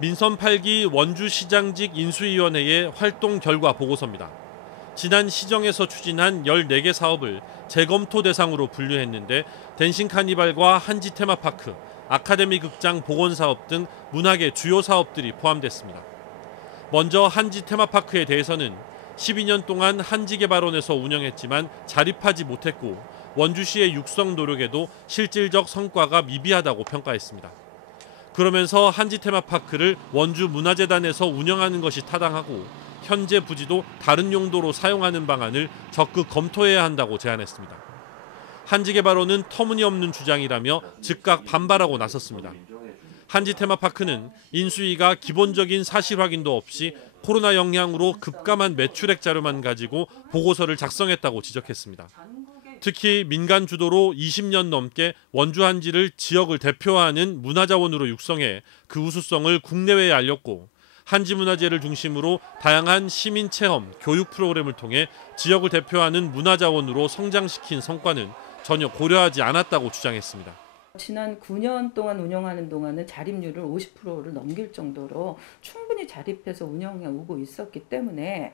민선 8기 원주시장직 인수위원회의 활동 결과 보고서입니다. 지난 시정에서 추진한 14개 사업을 재검토 대상으로 분류했는데 댄싱 카니발과 한지 테마파크, 아카데미 극장 복원 사업 등 문학의 주요 사업들이 포함됐습니다. 먼저 한지 테마파크에 대해서는 12년 동안 한지개발원에서 운영했지만 자립하지 못했고 원주시의 육성 노력에도 실질적 성과가 미비하다고 평가했습니다. 그러면서 한지 테마파크를 원주문화재단에서 운영하는 것이 타당하고 현재 부지도 다른 용도로 사용하는 방안을 적극 검토해야 한다고 제안했습니다. 한지개발원은 터무니없는 주장이라며 즉각 반발하고 나섰습니다. 한지 테마파크는 인수위가 기본적인 사실 확인도 없이 코로나 영향으로 급감한 매출액 자료만 가지고 보고서를 작성했다고 지적했습니다. 특히 민간 주도로 20년 넘게 원주 한지를 지역을 대표하는 문화자원으로 육성해 그 우수성을 국내외에 알렸고 한지 문화재를 중심으로 다양한 시민 체험, 교육 프로그램을 통해 지역을 대표하는 문화자원으로 성장시킨 성과는 전혀 고려하지 않았다고 주장했습니다. 지난 9년 동안 운영하는 동안은 자립률을 50%를 넘길 정도로 충분히 자립해서 운영해 오고 있었기 때문에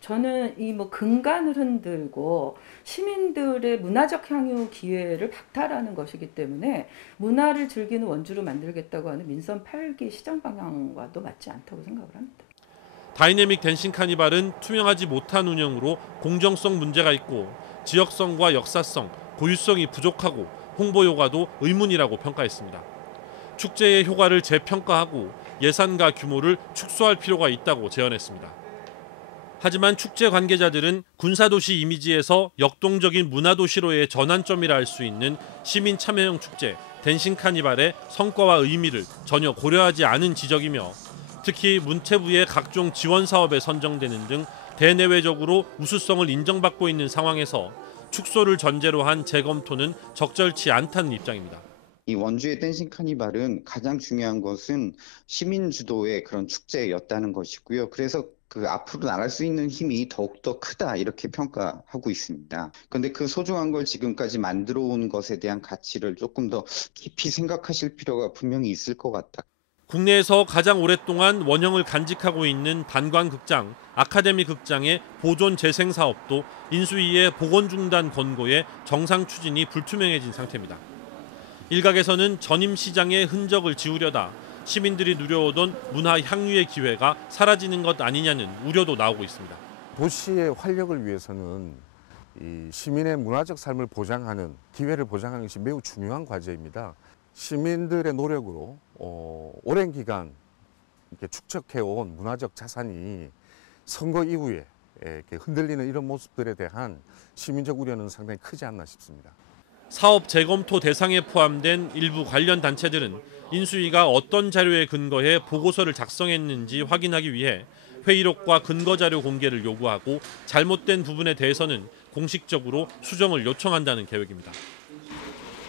저는 이 근간을 흔들고 시민들의 문화적 향유 기회를 박탈하는 것이기 때문에 문화를 즐기는 원주로 만들겠다고 하는 민선 8기 시정 방향과도 맞지 않다고 생각을 합니다. 다이내믹 댄싱 카니발은 투명하지 못한 운영으로 공정성 문제가 있고 지역성과 역사성, 고유성이 부족하고 홍보 효과도 의문이라고 평가했습니다. 축제의 효과를 재평가하고 예산과 규모를 축소할 필요가 있다고 제언했습니다. 하지만 축제 관계자들은 군사도시 이미지에서 역동적인 문화도시로의 전환점이라 할 수 있는 시민 참여형 축제 댄싱 카니발의 성과와 의미를 전혀 고려하지 않은 지적이며 특히 문체부의 각종 지원 사업에 선정되는 등 대내외적으로 우수성을 인정받고 있는 상황에서 축소를 전제로 한 재검토는 적절치 않다는 입장입니다. 이 원주의 댄싱 카니발은 가장 중요한 것은 시민 주도의 그런 축제였다는 것이고요. 그래서 그 앞으로 나갈 수 있는 힘이 더욱더 크다 이렇게 평가하고 있습니다. 그런데 그 소중한 걸 지금까지 만들어 온 것에 대한 가치를 조금 더 깊이 생각하실 필요가 분명히 있을 것 같다. 국내에서 가장 오랫동안 원형을 간직하고 있는 단관극장, 아카데미 극장의 보존 재생 사업도 인수위의 복원 중단 권고에 정상 추진이 불투명해진 상태입니다. 일각에서는 전임 시장의 흔적을 지우려다 시민들이 누려오던 문화 향유의 기회가 사라지는 것 아니냐는 우려도 나오고 있습니다. 도시의 활력을 위해서는 이 시민의 문화적 삶을 보장하는 기회를 보장하는 것이 매우 중요한 과제입니다. 시민들의 노력으로 오랜 기간 이렇게 축적해온 문화적 자산이 선거 이후에 이렇게 흔들리는 이런 모습들에 대한 시민적 우려는 상당히 크지 않나 싶습니다. 사업 재검토 대상에 포함된 일부 관련 단체들은 인수위가 어떤 자료에 근거해 보고서를 작성했는지 확인하기 위해 회의록과 근거 자료 공개를 요구하고 잘못된 부분에 대해서는 공식적으로 수정을 요청한다는 계획입니다.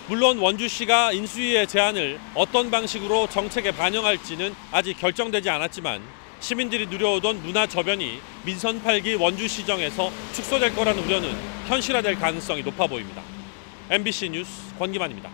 물론 원주시가 인수위의 제안을 어떤 방식으로 정책에 반영할지는 아직 결정되지 않았지만 시민들이 누려오던 문화 저변이 민선 8기 원주시정에서 축소될 거라는 우려는 현실화될 가능성이 높아 보입니다. MBC 뉴스 권기만입니다.